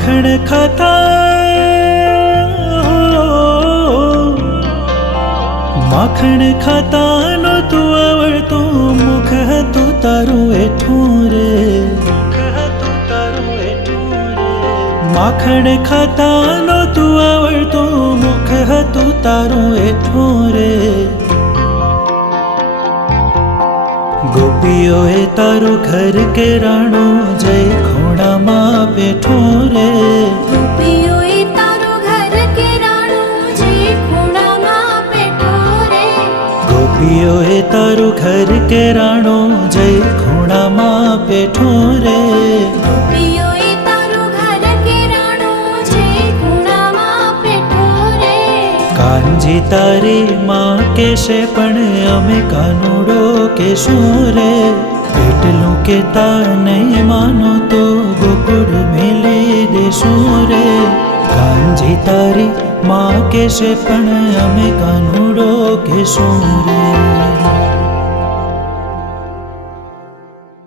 માખણ ખાતા માખણ ખાતા નહોતું આવડતું મુખ હતું તારું એઠું રે માખણ ખાતા નહોતું આવડતું મુખ હતું તારું એઠું રે ગોપીઓએ તારું ઘર કેરાણું જય ખૂણામાં બેઠું રે ગોપીઓએ તારું ઘર કેરાણું જય ખૂણામાં બેઠું રે ગોપીઓએ તારું ઘર કેરાણું જય ખૂણામાં બેઠું રે ગોપીઓએ તારું ઘર કેરાણું જય ખૂણામાં બેઠું રે કાનજી તારી માં કેશે પણ અમે કાનુડો કેશું રે એટલું કેતા નહીં માનો તો ગોકુળ મેલી દેશું રે કાનજી તારી માં કેશે પણ અમે કાનુડો કેશું રે